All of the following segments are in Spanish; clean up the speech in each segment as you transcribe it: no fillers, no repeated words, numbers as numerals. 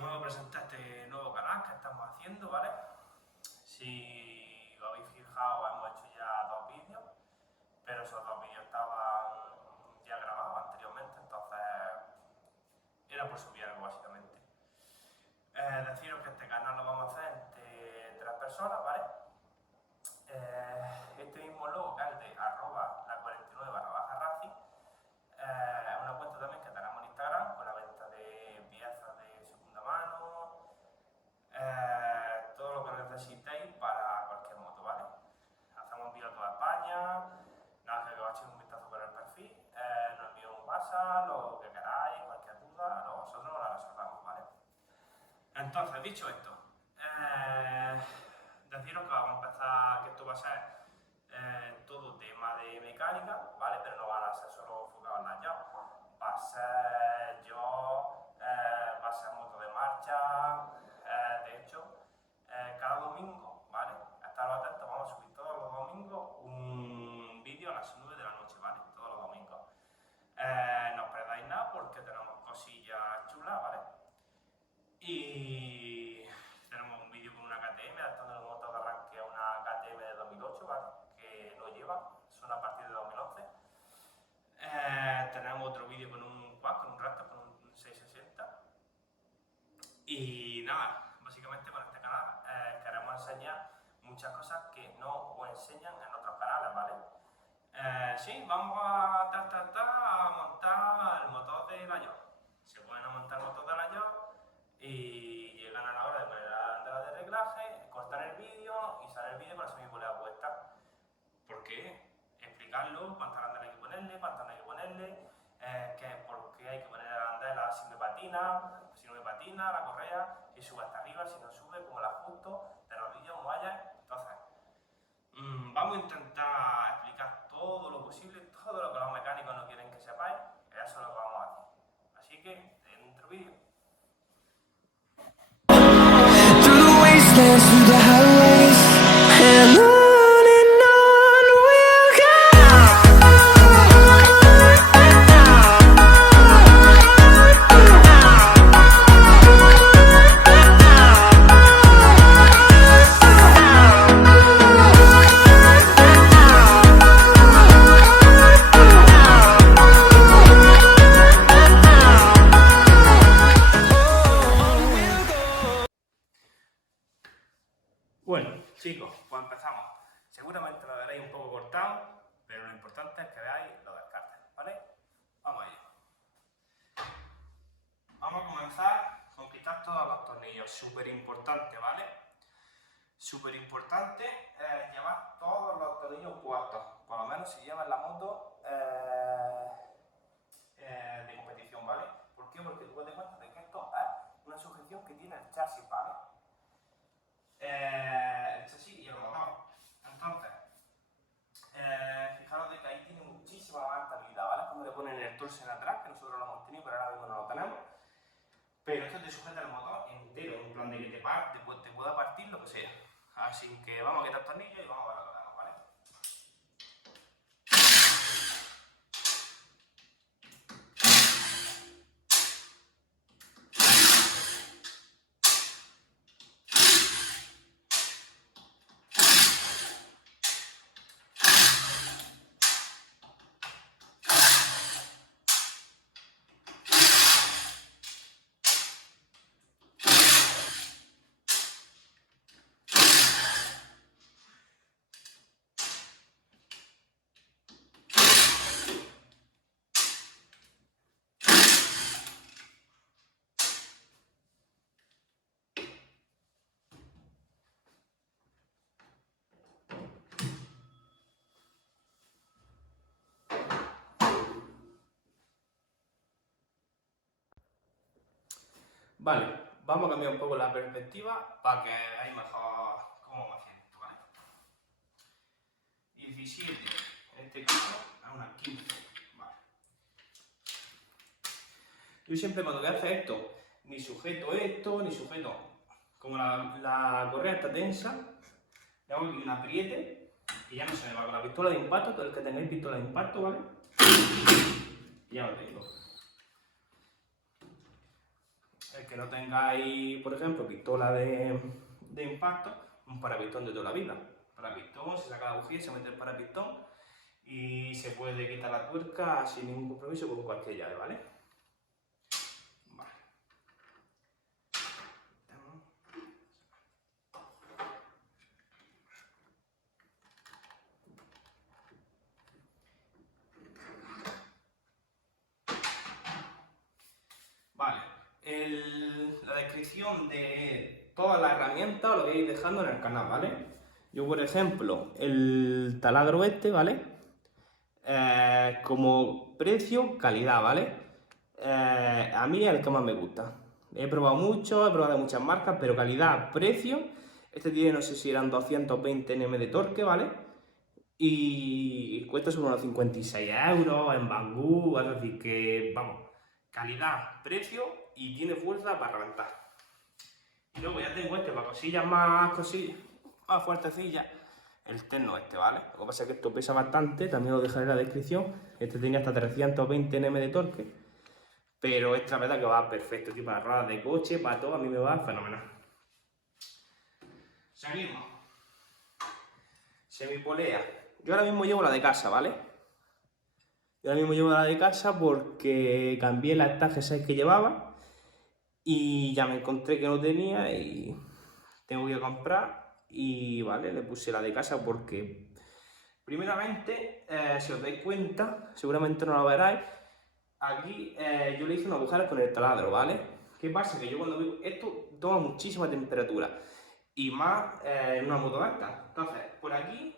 os voy a presentar este nuevo canal que estamos haciendo, ¿vale? Si os habéis fijado, hemos hecho ya 2 vídeos, pero esos 2 vídeos estaban ya grabados anteriormente, entonces era por subir algo básicamente. Deciros que este canal lo vamos a hacer entre 3 personas, ¿vale? Este mismo logo, que es el de @la49_racing, es una cuenta también que tenemos en Instagram con la venta de piezas de segunda mano, todo lo que necesitéis para cualquier moto, ¿vale? Hacemos envío a toda España, nada que os echéis un vistazo por el perfil, nos envío un WhatsApp, lo que queráis, cualquier duda, nosotros la resolvemos, ¿vale? Entonces, dicho esto, deciros que vamos a empezar, que esto va a ser todo tema de mecánica, ¿vale? Pero no van a ser solo enfocados en las llaves, va a ser yo, va a ser moto de marcha, de hecho, cada domingo, ¿vale? Estaros atentos, vamos a subir todos los domingos un vídeo a las 9 de la noche, ¿vale? Todos los domingos. No os perdáis nada porque tenemos cosillas chulas, ¿vale? Y tenemos un vídeo con una KTM, adaptando el motor de arranque a una KTM de 2008, ¿vale? Que no lleva, son a partir de 2011. Tenemos otro vídeo con un quad, con un Raptor, con un 660. Y nada, básicamente con este canal queremos enseñar muchas cosas que no os enseñan en otros canales, ¿vale? Sí, vamos a montar el motor de la Yaw. Se pueden montar el motor de la Yaw y llegan a la hora de poner la andela de reglaje, cortar el vídeo y sale el vídeo con la semivolea puesta. ¿Por qué? Explicarlo, cuántas arandelas hay que ponerle, cuántas no hay que ponerle, por qué hay que poner la arandela si no me patina la correa, si sube hasta arriba, si no sube, cómo la ajusto, de rodillas, mallas. Entonces, vamos a intentar explicar todo lo posible, todo lo que los mecánicos no quieren que sepáis, eso es lo que vamos a hacer. Así que, dentro vídeo. Through the highways and on we'll go. Bueno, chicos, pues empezamos. Seguramente lo veréis un poco cortado, pero lo importante es que veáis lo del cárter, ¿vale? Vamos a ello. Vamos a comenzar con quitar todos los tornillos, súper importante, ¿vale? Súper importante llevar todos los tornillos puestos, por lo menos si llevas la moto de competición, ¿vale? ¿Por qué? Porque tú te das cuenta de que esto es una sujeción que tiene el chasis, ¿vale? El chasis y el motor. Entonces, fijaros de que ahí tiene muchísima más estabilidad, ¿vale? Como le ponen el torsen atrás, que nosotros lo hemos tenido, pero ahora mismo no lo tenemos. Pero esto te sujeta el motor entero, en plan de que te pueda partir lo que sea. Así que vamos a quitar tornillos y vamos a ver lo que tenemos, ¿vale? Vale, vamos a cambiar un poco la perspectiva para que veáis mejor cómo va a hacer esto, ¿vale? 17, en este caso es una 15, vale. Yo siempre cuando voy a hacer esto, ni sujeto esto, ni sujeto, como la correa está tensa, le hago aquí un apriete y ya no se me va con la pistola de impacto, todo el que tengáis pistola de impacto, ¿vale? Y ya lo tengo. El que no tengáis, por ejemplo, pistola de impacto, un parapistón de toda la vida. Parapistón, se saca la bujía, se mete el parapistón y se puede quitar la tuerca sin ningún compromiso con cualquier llave, ¿vale? Vale. Vale. La descripción de todas las herramientas lo voy a ir dejando en el canal, ¿vale? Yo, por ejemplo, el taladro este, ¿vale? Como precio, calidad, ¿vale? A mí es el que más me gusta. He probado mucho, he probado muchas marcas, pero calidad, precio. Este tiene, no sé si eran 220 Nm de torque, ¿vale? Y cuesta sobre unos 56 euros en Banggood, es decir, que, vamos, calidad, precio y tiene fuerza para reventar. Y luego ya tengo este para cosillas más fuertecillas. El Tecno este, ¿vale? Lo que pasa es que esto pesa bastante, también lo dejaré en la descripción. Este tenía hasta 320 Nm de torque, pero esta la verdad que va perfecto, tío, para ruedas de coche, para todo, a mí me va fenomenal. Seguimos. Semipolea. Yo ahora mismo llevo la de casa, ¿vale? Yo ahora mismo llevo la de casa porque cambié las tajes que llevaba y ya me encontré que no tenía y tengo que comprar y, ¿vale? Le puse la de casa porque... Primeramente, si os dais cuenta, seguramente no lo veráis, aquí yo le hice una agujero con el taladro, ¿vale? ¿Qué pasa? Que yo cuando veo esto toma muchísima temperatura y más en una moto alta. Entonces, por aquí,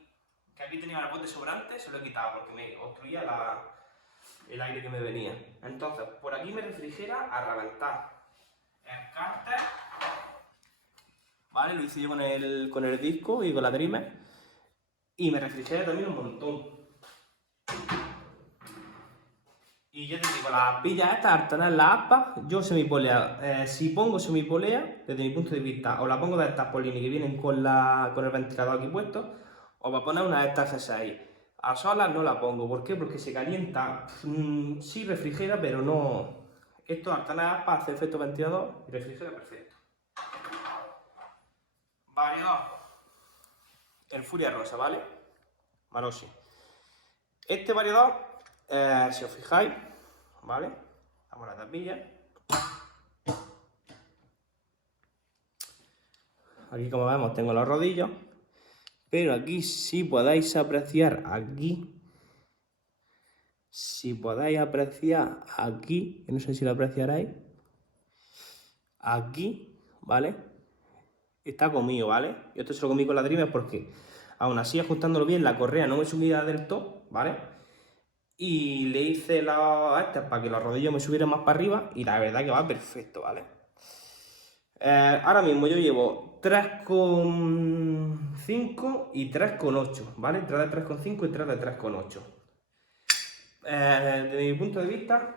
que aquí tenía el bote sobrante, se lo he quitado porque me obstruía el aire que me venía. Entonces, por aquí me refrigera a reventar. El cárter, ¿vale? Lo hice yo con el disco y con la trimmer. Y me refrigera también un montón. Y ya te digo, las pillas estas, al tener las aspas, yo semipolea. Si pongo semipolea, desde mi punto de vista, o la pongo de estas Polini que vienen con el ventilador aquí puesto, o para poner una de estas G6. A solas no la pongo. ¿Por qué? Porque se calienta. Sí refrigera, pero no. Esto al tener aspas hace efecto ventilador y refrigera perfecto. Variador. El Furia Rosa, ¿vale? Marosi. Este variador, si os fijáis, ¿vale? Vamos a la tapilla. Aquí, como vemos, tengo los rodillos. Pero aquí, si podéis apreciar aquí, no sé si lo apreciaréis, aquí, ¿vale? Está comido, ¿vale? Yo esto se lo comí con la trimmer porque, aún así, ajustándolo bien, la correa no me subía del todo, ¿vale? Y le hice estas para que los rodillos me subieran más para arriba y la verdad que va perfecto, ¿vale? Ahora mismo yo llevo 3,5 y 3,8, ¿vale? 3 de 3,5 y 3 de 3,8. Desde mi punto de vista,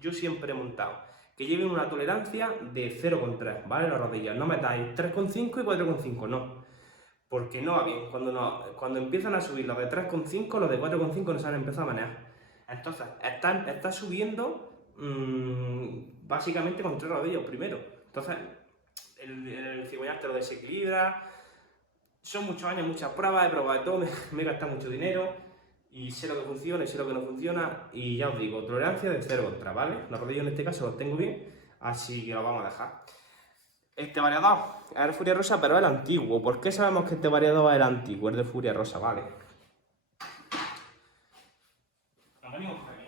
yo siempre he montado que lleven una tolerancia de 0,3, ¿vale? Las rodillas, no metáis 3,5 y 4,5, no. Porque no va bien, cuando empiezan a subir los de 3,5, los de 4,5 no se han empezado a manejar. Entonces, están subiendo básicamente con 3 rodillos primero. Entonces, el cigüeñal te lo desequilibra. Son muchos años, muchas pruebas, he probado de todo, me he gastado mucho dinero y sé lo que funciona y sé lo que no funciona. Y ya os digo, tolerancia de 0,3, ¿vale? Los rodillos en este caso los tengo bien, así que los vamos a dejar. Este variador es el Furia Rosa, pero es el antiguo. ¿Por qué sabemos que este variador es el antiguo? Es de Furia Rosa, vale. Nos venimos por aquí.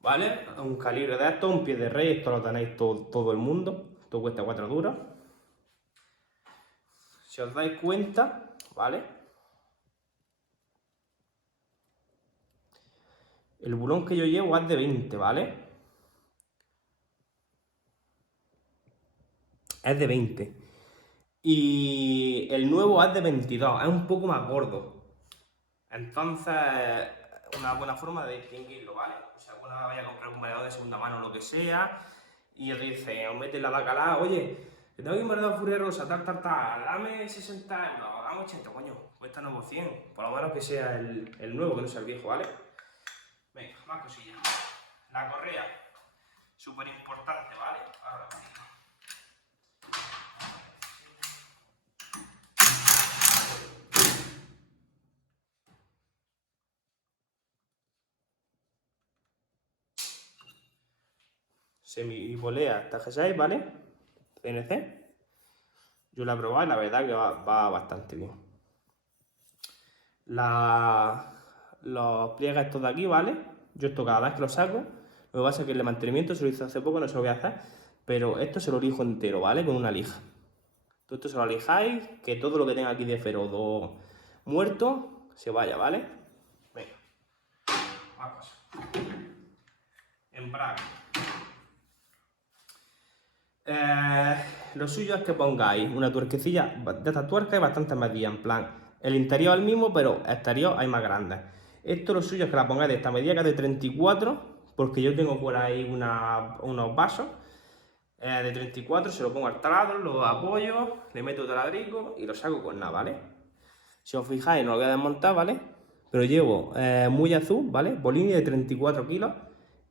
¿Vale? Un calibre de esto, un pie de rey, esto lo tenéis todo el mundo. Esto cuesta 4 duros. Si os dais cuenta, ¿vale? El bulón que yo llevo es de 20, ¿vale? Es de 20. Y el nuevo es de 22, es un poco más gordo. Entonces, una buena forma de distinguirlo, ¿vale? O sea, cuando vaya a comprar un variador de segunda mano o lo que sea, y os dice, os mete la bacalao, oye, Que tengo aquí morado furia rosa, dame 60 euros, dame 80, coño, cuesta nuevo 100, por lo menos que sea el nuevo, que no sea el viejo, ¿vale? Venga, más cosillas. La correa, súper importante, ¿vale? Ahora, semipolea TG6, ¿vale? CNC. Yo la he probado y la verdad que va bastante bien. Los pliegues estos de aquí, ¿vale? Yo esto cada vez que lo saco, lo que pasa es que el mantenimiento se lo hice hace poco, no se lo voy a hacer, pero esto se lo lijo entero, ¿vale? Con una lija. Todo esto se lo lijáis, que todo lo que tenga aquí de ferodo muerto se vaya, ¿vale? Venga, vamos. Embrague. Lo suyo es que pongáis una tuerquecilla de estas tuercas y bastantes medidas, en plan, el interior es el mismo, pero exterior hay más grandes. Esto lo suyo es que la pongáis de esta medida, que es de 34, porque yo tengo por ahí unos vasos de 34, se lo pongo al taladro, lo apoyo, le meto taladrico y lo saco con nada, ¿vale? Si os fijáis, no lo voy a desmontar, ¿vale? Pero llevo muy azul, ¿vale? Polini de 34 kilos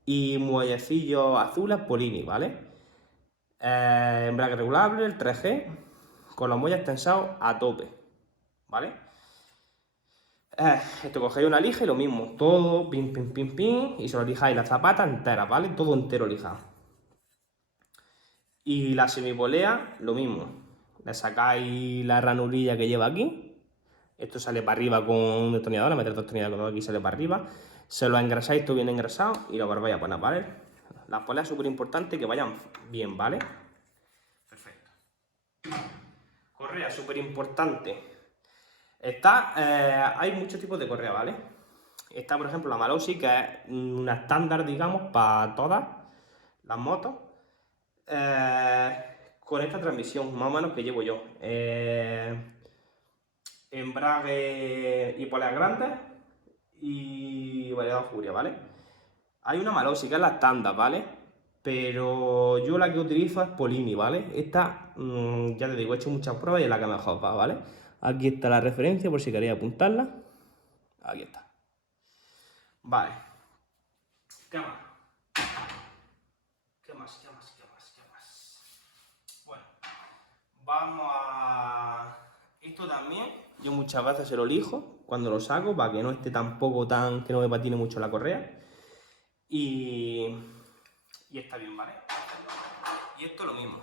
y muellecillos azules Polini, ¿vale? Embrague regulable, el 3G, con los muelles tensados a tope, ¿vale? Esto cogéis una lija y lo mismo, todo pin, pin, pin, pin, y se lo lijáis las zapatas enteras, ¿vale? Todo entero lijado. Y la semipolea, lo mismo, le sacáis la ranurilla que lleva aquí, esto sale para arriba con un destornillador, le metéis el destornillador aquí, sale para arriba, se lo engrasáis todo bien engrasado y lo volvéis a poner, ¿vale? Las poleas es súper importante que vayan bien, ¿vale? Perfecto. Correa, súper importante. Hay muchos tipos de correa, ¿vale? Está, por ejemplo, la Malossi, que es una estándar, digamos, para todas las motos. Con esta transmisión, más o menos, que llevo yo. Embrague y poleas grandes y variedad furia, ¿vale? Hay una Malossi, que es la estándar, ¿vale? Pero yo la que utilizo es Polini, ¿vale? Esta, ya te digo, he hecho muchas pruebas y es la que mejor va, ¿vale? Aquí está la referencia por si queréis apuntarla. Aquí está. Vale. ¿Qué más? ¿Qué más? Bueno, vamos a... Esto también, yo muchas veces se lo lijo cuando lo saco para que no esté tampoco tan... que no me patine mucho la correa. Y está bien, ¿vale? Y esto lo mismo.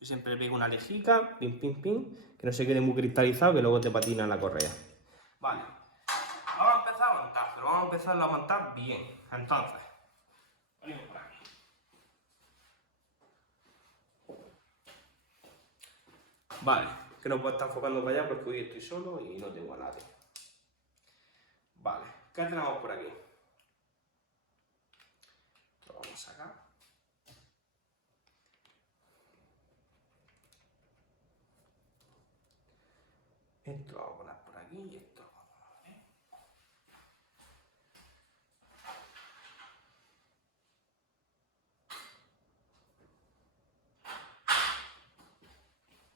Yo siempre le pego una lejica, pin, pin, pin, que no se quede muy cristalizado, que luego te patina la correa. Vale. Vamos a empezar a montar, pero vamos a empezar a montar bien. Entonces, venimos por aquí. Vale, que no puedo estar enfocando para allá porque hoy estoy solo y no tengo a nadie. Vale, ¿qué tenemos por aquí? Lo vamos a sacar. Esto lo vamos a poner por aquí y esto lo vamos a poner.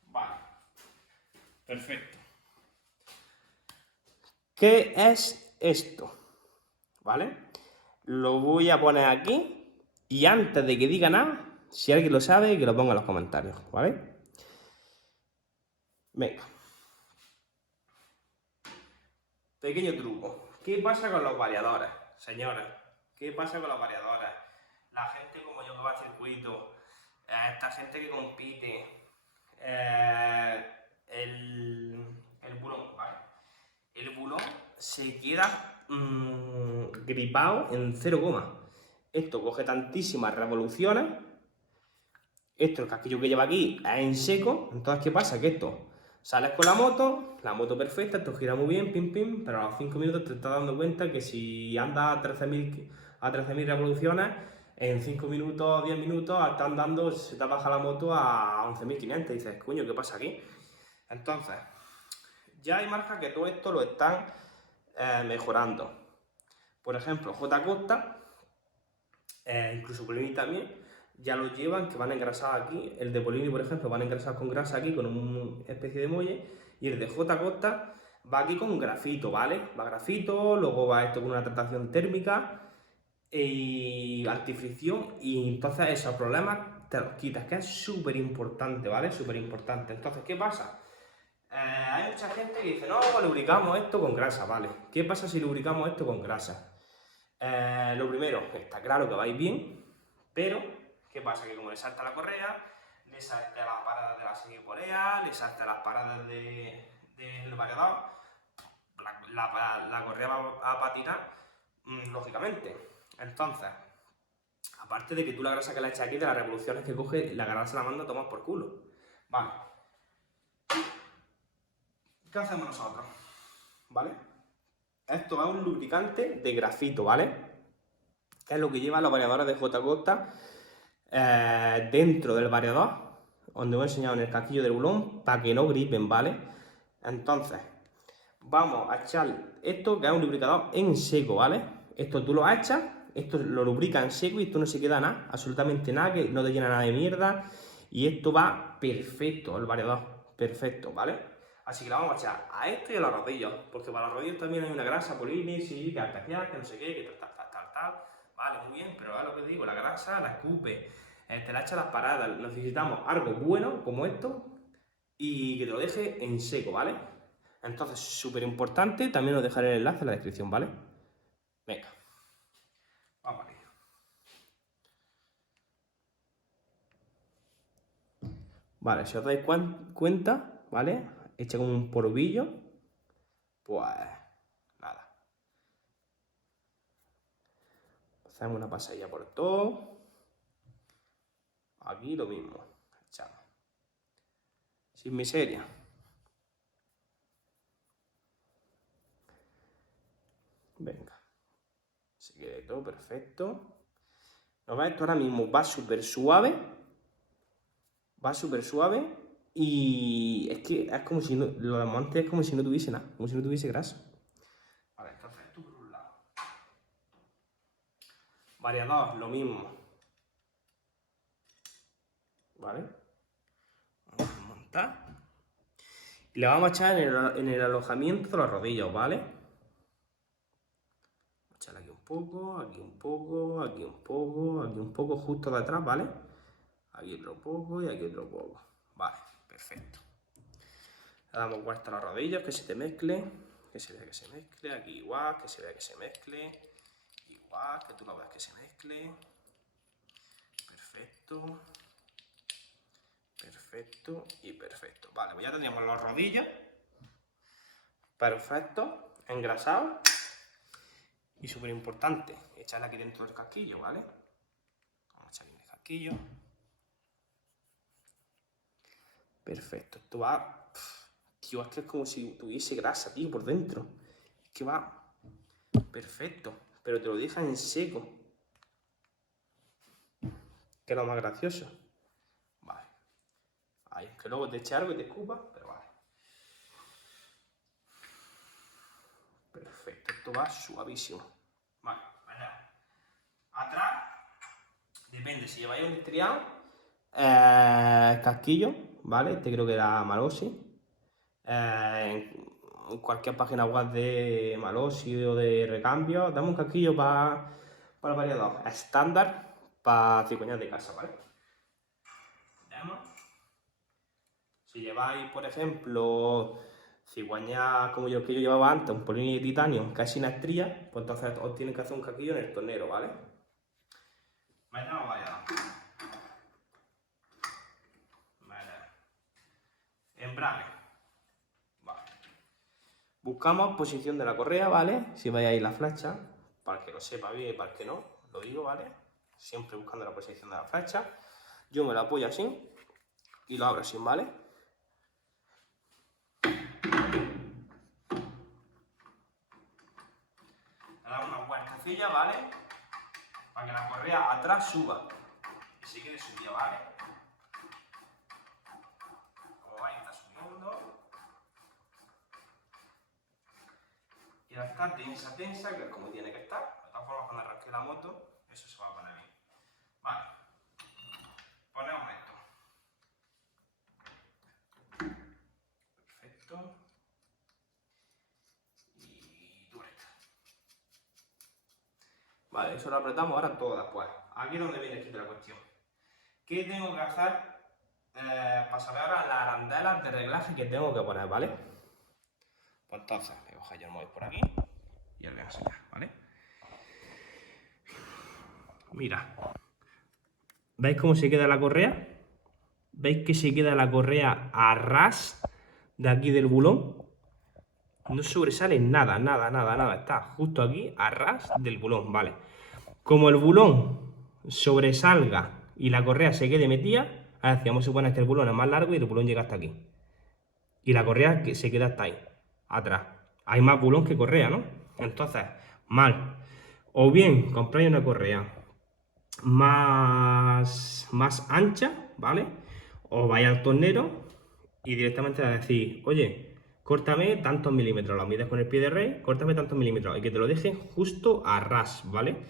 Vale. Perfecto. ¿Qué es esto? ¿Vale? Lo voy a poner aquí y antes de que diga nada, si alguien lo sabe, que lo ponga en los comentarios, ¿vale? Venga. Pequeño truco. ¿Qué pasa con los variadores, señores? ¿Qué pasa con los variadores? La gente como yo que va a circuito, esta gente que compite, el bulón, ¿vale? El bulón se queda gripado en 0, esto coge tantísimas revoluciones, esto, el casquillo que lleva aquí, es en seco, entonces ¿qué pasa? Que esto, sales con la moto perfecta, esto gira muy bien, pim pim, pero a los 5 minutos te estás dando cuenta que si andas a 13.000 revoluciones, en 5 minutos, 10 minutos, estás andando, se te baja la moto a 11.500 y dices, coño, ¿qué pasa aquí? Entonces, ya hay marcas que todo esto lo están mejorando. Por ejemplo, J Costa, incluso Polini también, ya lo llevan, que van engrasados aquí. El de Polini, por ejemplo, van engrasados con grasa aquí, con una especie de muelle. Y el de J. Costa va aquí con grafito, ¿vale? Va grafito, luego va esto con una tratación térmica y antifricción. Y entonces esos problemas te los quitas, que es súper importante, ¿vale? Súper importante. Entonces, ¿qué pasa? Hay mucha gente que dice, no, lubricamos esto con grasa, ¿vale? ¿Qué pasa si lubricamos esto con grasa? Lo primero, está claro que vais bien, pero ¿qué pasa? Que como le salta la correa, le salta las paradas de la semiporea, le salta las paradas del variador, la correa va a patinar, lógicamente. Entonces, aparte de que tú la grasa que le echas aquí, de las revoluciones que coge, la grasa la manda a tomar por culo. Vale. ¿Qué hacemos nosotros? ¿Vale? Esto es un lubricante de grafito, ¿vale? Que es lo que llevan los variadores de J. Costa dentro del variador, donde os he enseñado en el casquillo del bulón, para que no gripen, ¿vale? Entonces, vamos a echar esto, que es un lubricador en seco, ¿vale? Esto tú lo echas, esto lo lubrica en seco y esto no se queda nada, absolutamente nada, que no te llena nada de mierda. Y esto va perfecto, el variador, perfecto, ¿vale? Así que la vamos a echar a esto y a los rodillos, porque para los rodillos también hay una grasa, Polini, sí, que especial, que no sé qué, que tal. Vale, muy bien, pero es lo que te digo, la grasa la escupe, te la echa a las paradas. Necesitamos algo bueno como esto y que te lo deje en seco, ¿vale? Entonces, súper importante, también os dejaré el enlace en la descripción, ¿vale? Venga, vamos a ello. Vale, si os dais cuenta, ¿vale? Echa como un polvillo, pues nada. Hacemos una pasadilla por todo. Aquí lo mismo, echamos. Sin miseria. Venga. Se quede todo perfecto. ¿Lo ves? Esto ahora mismo va súper suave. Va súper suave. Y es que es como si no, lo de antes es como si no tuviese nada, como si no tuviese grasa. Vale, entonces esto por un lado. Variador, lo mismo. ¿Vale? Vamos a montar. Y le vamos a echar en el alojamiento de los rodillos, ¿vale? Vamos a echar aquí un poco, aquí un poco, aquí un poco, aquí un poco, justo de atrás, ¿vale? Aquí otro poco y aquí otro poco. Vale, perfecto. Le damos vuelta a los rodillos, que se te mezcle, que se vea que se mezcle, aquí igual, que se vea que se mezcle, igual, que tú lo veas que se mezcle. Perfecto. Perfecto y perfecto. Vale, pues ya tendríamos los rodillos perfectos, engrasados. Y súper importante, echarle aquí dentro del casquillo, ¿vale? Vamos a echar aquí en el casquillo. Perfecto, esto va... Tío, es que es como si tuviese grasa, tío, por dentro. Es que va perfecto, pero te lo deja en seco. Que es lo más gracioso. Vale. Ahí, que luego te eche algo y te escupa, pero vale. Perfecto, esto va suavísimo. Vale, allá. Atrás, depende, si lleváis un estriado, casquillo, ¿vale? Este creo que era Malossi. En cualquier página web de Malossi o de recambio, dame un casquillo para el variador estándar para cigüeñas de casa, ¿vale? Veamos. Si lleváis, por ejemplo, cigüeñas como yo que yo llevaba antes, un Polini de titanio casi sin estrías, pues entonces os tienen que hacer un casquillo en el tornero, ¿vale? Metemos variador. Vale. Embrague. Vale. Buscamos posición de la correa, ¿vale? Si vais ahí la flecha, para que lo sepa bien y para el que no, lo digo, ¿vale? Siempre buscando la posición de la flecha. Yo me lo apoyo así y lo abro así, ¿vale? Le damos una vueltecilla, ¿vale? Para que la correa atrás suba y se quede subida, ¿vale? Como vais, está subiendo. Y la está tensa, que es como tiene que estar. De todas formas, cuando arranque la moto, eso se va a poner bien. Vale. Vale, eso lo apretamos ahora todo después. Aquí es donde viene aquí la cuestión. ¿Qué tengo que hacer para saber ahora las arandelas de reglaje que tengo que poner, ¿vale? Pues entonces, voy a coger yo el móvil por aquí y os voy a enseñar, ¿vale? Mira, ¿veis cómo se queda la correa? ¿Veis que se queda la correa a ras de aquí del bulón? No sobresale nada, nada, nada, nada. Está justo aquí a ras del bulón, ¿vale? Como el bulón sobresalga y la correa se quede metida, es decir, vamos a suponer que el bulón es más largo y el bulón llega hasta aquí. Y la correa se queda hasta ahí, atrás. Hay más bulón que correa, ¿no? Entonces, mal. O bien compráis una correa más ancha, ¿vale? O vais al tornero y directamente le decís, oye, córtame tantos milímetros, lo mides con el pie de rey, córtame tantos milímetros y que te lo deje justo a ras, ¿vale?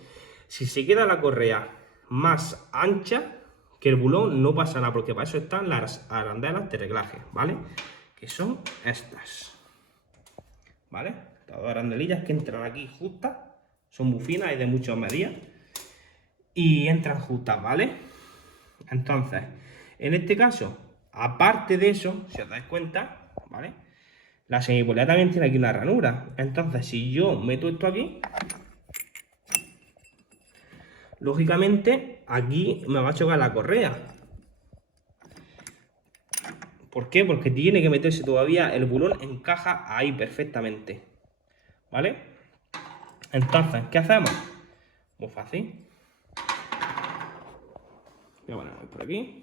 Si se queda la correa más ancha que el bulón, no pasa nada, porque para eso están las arandelas de reglaje, ¿vale? Que son estas, ¿vale? Las dos arandelillas que entran aquí justas, son muy finas y de muchas medidas, y entran justas, ¿vale? Entonces, en este caso, aparte de eso, si os dais cuenta, ¿vale? La semipolea también tiene aquí una ranura. Entonces, si yo meto esto aquí, lógicamente, aquí me va a chocar la correa. ¿Por qué? Porque tiene que meterse todavía, el bulón encaja ahí perfectamente, ¿vale? Entonces, ¿qué hacemos? Muy fácil. Voy a ponerlo por aquí.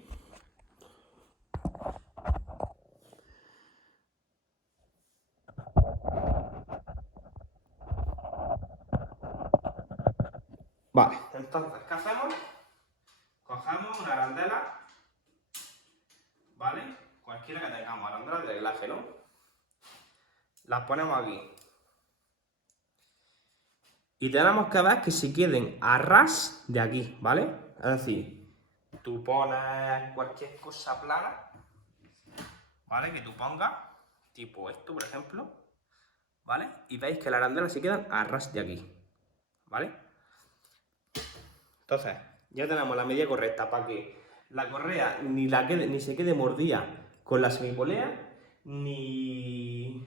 Vale, entonces, ¿qué hacemos? Cogemos una arandela, ¿vale? Cualquiera que tengamos, arandela de reglaje, ¿no? Las ponemos aquí. Y tenemos que ver que se queden a ras de aquí, ¿vale? Es decir, tú pones cualquier cosa plana, ¿vale? Que tú pongas, tipo esto, por ejemplo, ¿vale? Y veis que las arandelas se quedan a ras de aquí, ¿vale? Entonces, ya tenemos la medida correcta para que la correa ni se quede mordida con la semipolea, ni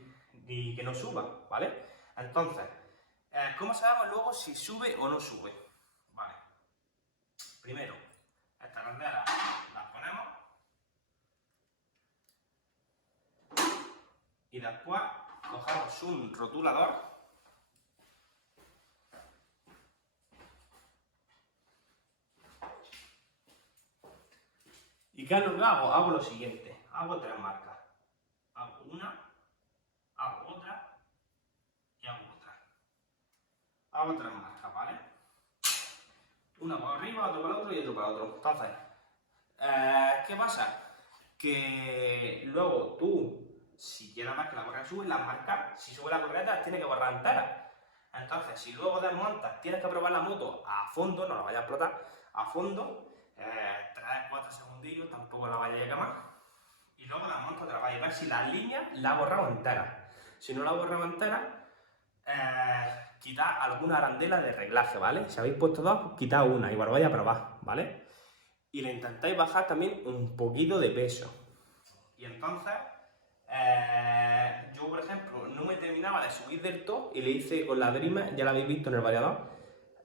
que no suba, ¿vale? Entonces, ¿cómo sabemos luego si sube o no sube? Vale. Primero, estas arandelas las ponemos y después cogemos un rotulador. ¿Y qué es lo que hago? Hago lo siguiente, hago tres marcas. Hago una, hago otra y hago otra. Hago tres marcas, ¿vale? Una para arriba, otra para el otro y otro para el otro. Entonces, ¿qué pasa? Que luego tú, si quieres más que la correa sube, las marcas, si sube la correa, las tienes que borrar entera. Entonces, si luego desmontas, tienes que probar la moto a fondo, no la vayas a explotar, a fondo, 3-4 segundillos, tampoco la vayas a quemar. Y luego la montas, te la vayas a ver si las líneas la has borrado entera. Si no la has borrado entera, quitad alguna arandela de reglaje, ¿vale? Si habéis puesto dos, pues quitad una, igual vais a probar, ¿vale? Y le intentáis bajar también un poquito de peso. Y entonces, yo por ejemplo, no me terminaba de subir del todo y le hice con la Dreamer, ya la habéis visto en el variador,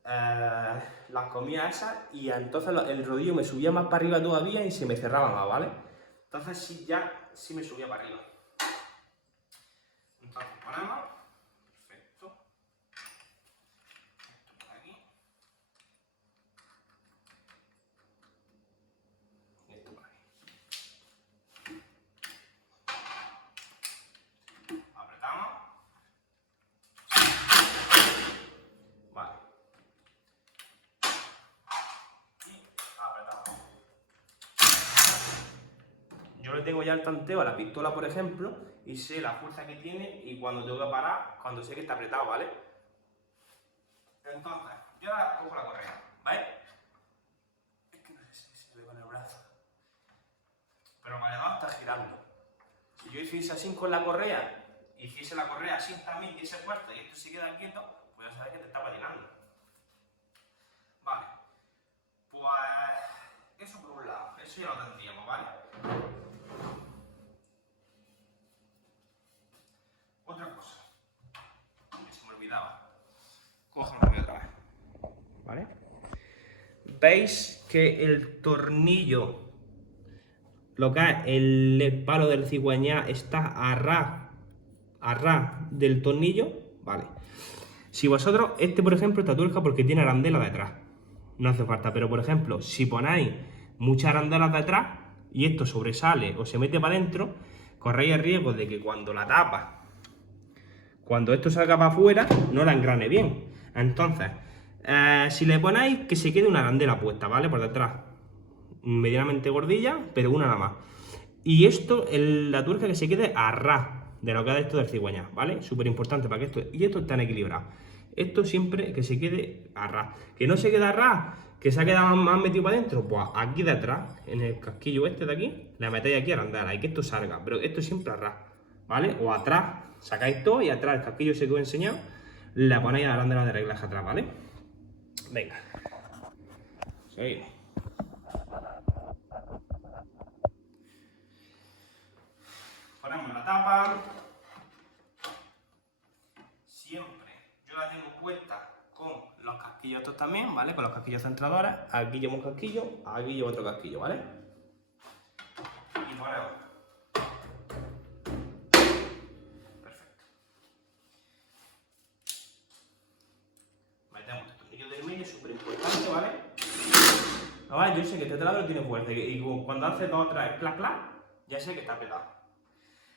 las comía esas y entonces el rodillo me subía más para arriba todavía y se me cerraba más, ¿vale? Entonces sí me subía para arriba. Entonces ponemos, perfecto, esto por aquí, y esto por aquí. Apretamos. Vale. Y apretamos. Yo le tengo ya el tanteo a la pistola, por ejemplo, y sé la fuerza que tiene y cuando tengo que parar, cuando sé que está apretado, ¿vale? Entonces, yo ahora cojo la correa, ¿vale? Es que no sé si se ve con el brazo. Pero el variador está girando. Si yo hiciese así con la correa, hiciese la correa así también y ese puesto y esto se queda quieto, pues ya sabes que te está patinando. eso ya lo tendríamos, ¿vale? Otra cosa, que se me olvidaba. Cójanlo otra vez. ¿Vale? ¿Veis que el tornillo, lo que es el palo del cigüeñal, está a ras del tornillo? Vale. Si vosotros, por ejemplo, esta tuerca porque tiene arandela detrás, no hace falta, pero por ejemplo, si ponéis muchas arandelas detrás y esto sobresale o se mete para adentro, corréis el riesgo de que cuando la tapa, cuando esto salga para afuera, no la engrane bien. Entonces, si le ponéis que se quede una arandela puesta, ¿vale? Por detrás, medianamente gordilla, pero una nada más. Y esto, la tuerca que se quede a ras de lo que ha esto del cigüeñal, ¿vale? Súper importante para que esto, y esto estén equilibrados. Esto siempre que se quede a ras. Que no se quede a ras, que se ha quedado más metido para adentro, pues aquí detrás, en el casquillo este de aquí, le metéis aquí arandela y que esto salga, pero esto siempre a ras, ¿vale? O atrás, sacáis todo y atrás el casquillo se quedó enseñado, le ponéis arandela de reglaje atrás, ¿vale? Venga. Seguimos. Ponemos la tapa. Siempre yo la tengo puesta con los casquillos estos también, ¿vale? Con los casquillos centradores. Aquí llevo un casquillo, aquí llevo otro casquillo, ¿vale? Y ponemos. Perfecto. Metemos el tornillo del medio, súper importante, ¿vale? Ahora yo sé que este taladro tiene fuerza y cuando hace 2 o 3 clac clac, ya sé que está petado.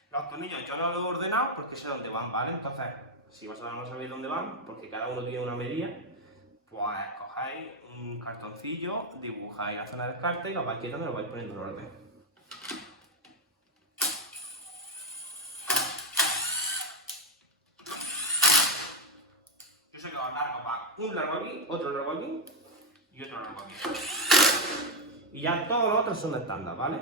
Los tornillos yo no los he ordenado porque sé dónde van, ¿vale? Entonces, si vosotros no sabéis dónde van, porque cada uno tiene una medida, pues cogéis un cartoncillo, dibujáis la zona de descarte y los vais quitando y los vais poniendo en orden. Yo sé que los largos van un largo aquí, otro largo aquí y otro largo aquí. Y ya todos los otros son de estándar, ¿vale?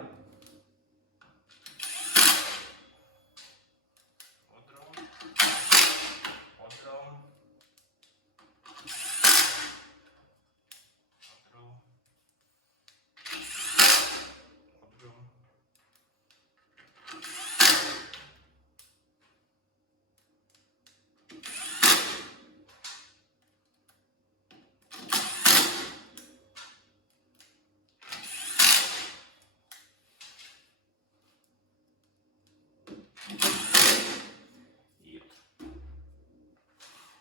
Y otro.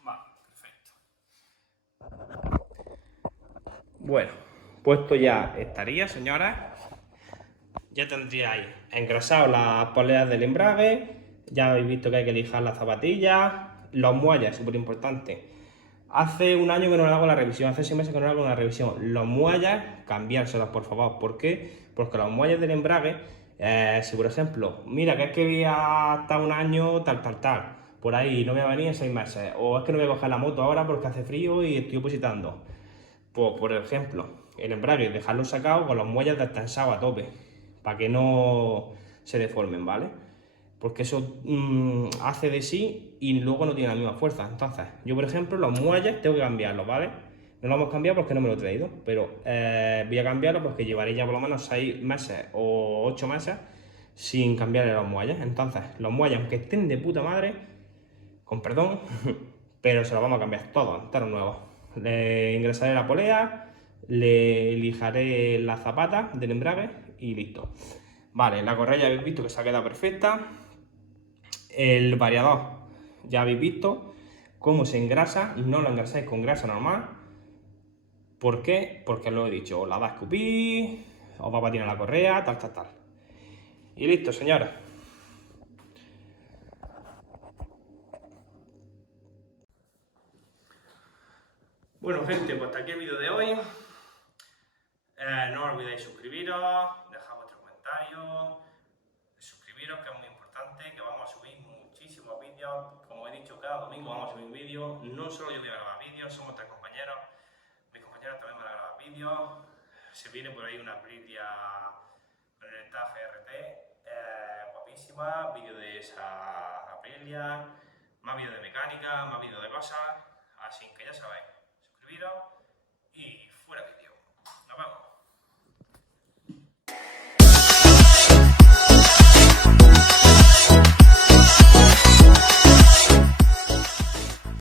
Vale, perfecto. Bueno, puesto ya estaría, señoras. Ya tendríais engrasado las poleas del embrague. Ya habéis visto que hay que lijar las zapatillas. Los muelles, súper importante. Hace un año que no le hago la revisión, hace 6 meses que no le hago una revisión. Los muelles, cambiárselos por favor. ¿Por qué? Porque los muelles del embrague, si por ejemplo, mira que es que voy a estar un año tal, por ahí no me va a venir en 6 meses, o es que no voy a coger la moto ahora porque hace frío y estoy opositando. Pues por ejemplo, el embrague, dejarlo sacado con los muelles descansados a tope, para que no se deformen, ¿vale? Porque eso hace de sí y luego no tiene la misma fuerza. Entonces, yo por ejemplo, los muelles tengo que cambiarlos, ¿vale? No los hemos cambiado porque no me lo he traído, pero voy a cambiarlo porque llevaré ya por lo menos 6 meses o 8 meses sin cambiarle los muelles. Entonces, los muelles, aunque estén de puta madre, con perdón, pero se los vamos a cambiar todos, enteros nuevos. Le ingresaré la polea, le lijaré las zapatas del embrague y listo. Vale, la correa ya habéis visto que se ha quedado perfecta. El variador, ya habéis visto cómo se engrasa, no lo engrasáis con grasa normal. ¿Por qué? Porque lo he dicho, os la va a escupir, os va a patinar la correa, tal. Y listo, señores. Bueno, gente, pues hasta aquí el vídeo de hoy. No os olvidéis suscribiros, dejar vuestros comentarios, suscribiros, que es muy importante, que vamos a subir muchísimos vídeos. Como he dicho, cada domingo vamos a subir un vídeo. No solo yo voy a grabar vídeos, somos 3 compañeros. Mis compañeros también van a grabar vídeos. Se viene por ahí una Aprilia con el TAG GRT, guapísima. Vídeo de esa Aprilia, más vídeos de mecánica, más vídeos de cosas. Así que ya sabéis, suscribiros y fuera que